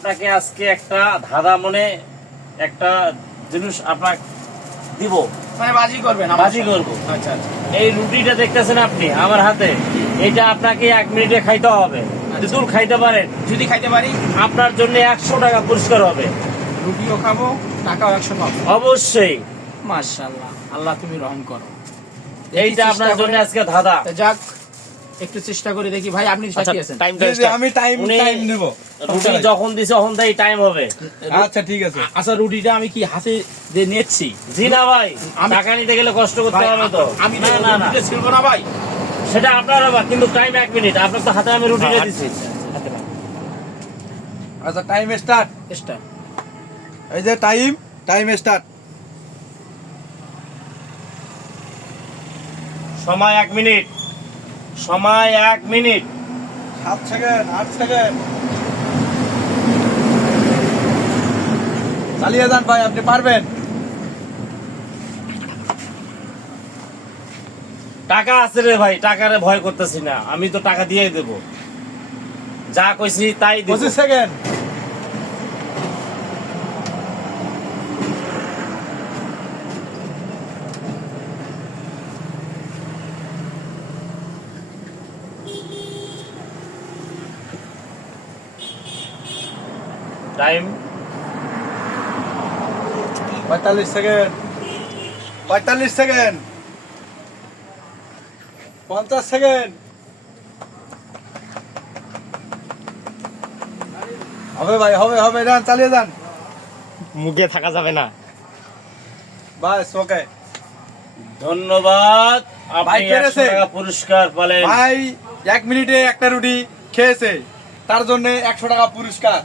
আপনাকে আজকে একটা ধাঁধা মনে একটা জিনিস আপনাকে দিব, মানে বাজি করবেন? বাজি করবো। আচ্ছা আচ্ছা। এই রুটিটা দেখতেছেন আপনি আমার হাতে, এটা আপনাকে 1 মিনিটে খাইতে হবে। যদি খাইতে পারেন, যদি খাইতে পারি আপনার জন্য 100 টাকা পুরস্কার হবে। রুটিও খাবো, টাকাও 100 পাবো। অবশ্যই। মাশাআল্লাহ, আল্লাহ তুমি রহম করো। এইটা আপনার জন্য আজকে ধাঁধা। যাক, একটু চেষ্টা করে দেখি। ভাই আপনি সাথী আছেন? আমি টাইম নেব। রুটি যখন দিছে তখন তাই টাইম হবে। আচ্ছা ঠিক আছে। আচ্ছা, রুটিটা আমি কি হাতে দিয়ে নিচ্ছি? জি না ভাই, আমি- টাকা নিতে গেলে কষ্ট করতে হবে তো। আমি না না না, রুটিটা ছিলবো না ভাই। সেটা আপনার হবে, কিন্তু টাইম 1 মিনিট। আপনার তো হাতে আমি রুটিটা দিছি। হাতে না, আচ্ছা টাইম স্টার্ট। স্টার্ট। এই যে টাইম স্টার্ট। সময় 1 মিনিট, সময় 1 মিনিট। 7 second, 8 second. চালিয়ে যান ভাই, আপনি পারবেন। টাকা আছে রে ভাই, টাকারে ভয় করতেছি না, আমি তো টাকা দিয়ে দেব, যা কইছি তাই দেব। 25 second. Time 45 second, 45 second, 50 second. হবে ভাই, হবে যান, চালিয়ে যান। মুখে থাকা যাবে না। বাস ওকে। ধন্যবাদ, ভাই আপনি পেরেছে। 100 টাকা পুরস্কার পেলেন। ভাই 1 মিনিটে একটা রুটি খেয়েছে, তার জন্য 100 টাকা পুরস্কার।